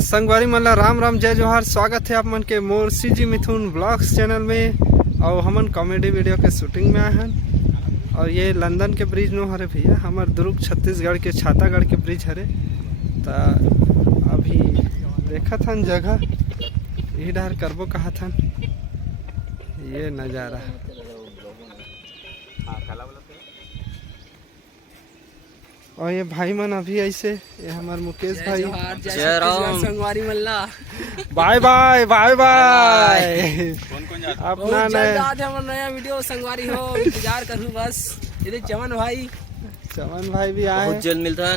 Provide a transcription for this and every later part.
संगवारी मल्ला राम राम जय जोहार। स्वागत है आप मन के मोर सीजी मिथुन ब्लॉग्स चैनल में। और हमन कॉमेडी वीडियो के शूटिंग में आए हैं। और ये लंदन के ब्रिज नो हरे भैया, हमार दुर्ग छत्तीसगढ़ के छातागढ़ के ब्रिज हरे। तो अभी देखा था जगह यही डर करबो कहा था। ये नज़ारा और ये भाई मन अभी ऐसे, ये हमारे मुकेश भाई संगवारी मल्ला बाय बाय बाय बाय। अपना नया वीडियो संगवारी हो इंतजार करूँ बस। इधर चमन भाई भी आए, बहुत जल्द मिलता है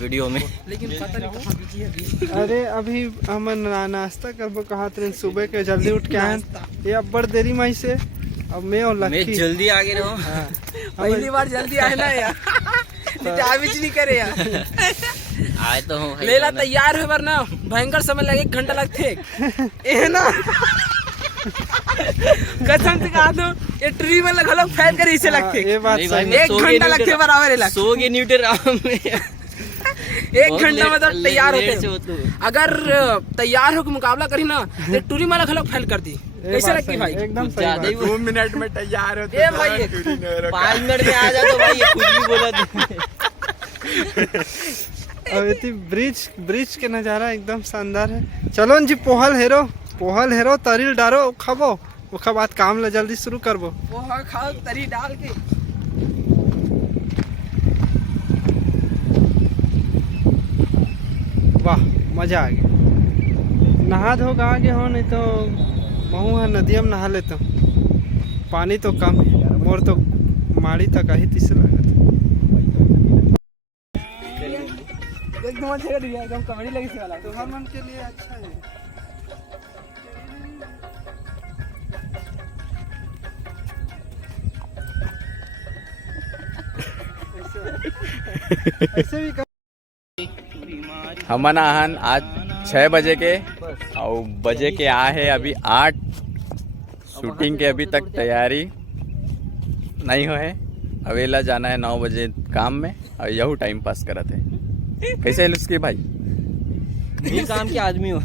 वीडियो में, लेकिन पता नहीं कहाँ बिजी है अभी। अरे अभी हम नाश्ता करबो कहा थे, सुबह के जल्दी उठ के आए। ये अब बड़ देरी में से अब मैं और लक्की जल्दी आगे रहो। पहली बार जल्दी आए ना यार, नहीं करे यार। आए तो हूँ लेला तैयार है वरना भयंकर समय लगे, 1 घंटा लगते है ना। कसम से कहा तो ये ट्री में लगा लोग फैल कर इसे लगते, ये बात सही। 1 घंटा लगते बराबर है। सो के न्यूटन राम में 1 घंटा मतलब तैयार होते। अगर तैयार हो के मुकाबला करी ना तो टूरी माला खलोक फैल कर दी। कैसे लगती भाई? एकदम ज्यादा ही 2 मिनट में तैयार होते। ए भाई 5 मिनट में आ जा तो भाई ये कुछ भी बोला। अब इतनी ब्रिज के नज़ारा एकदम शानदार है। चलो जी पोहल हेरो तरील डारो खाबो, उसके बाद काम ला जल्दी शुरू करबो। पोहा खाओ तरी डाल के। वाह मजा आ गया। नहा धो के आगे हो, नहीं तो महू है नदिया में नहा लेता हूँ। पानी तो कम है, मोर तो माड़ी तक आई तीसरे लगा था। एकदम अच्छा कर दिया, एकदम कॉमेडी लगी से वाला। तुम्हारे मन के लिए अच्छा है। ऐसे भी हमन आहन आज 6 बजे के और बजे के आ है अभी 8। शूटिंग के अभी तक तैयारी नहीं हो है। अवेला जाना है 9 बजे काम में और यहू टाइम पास करत है। कैसे है उसके भाई? भी काम के आदमी हो।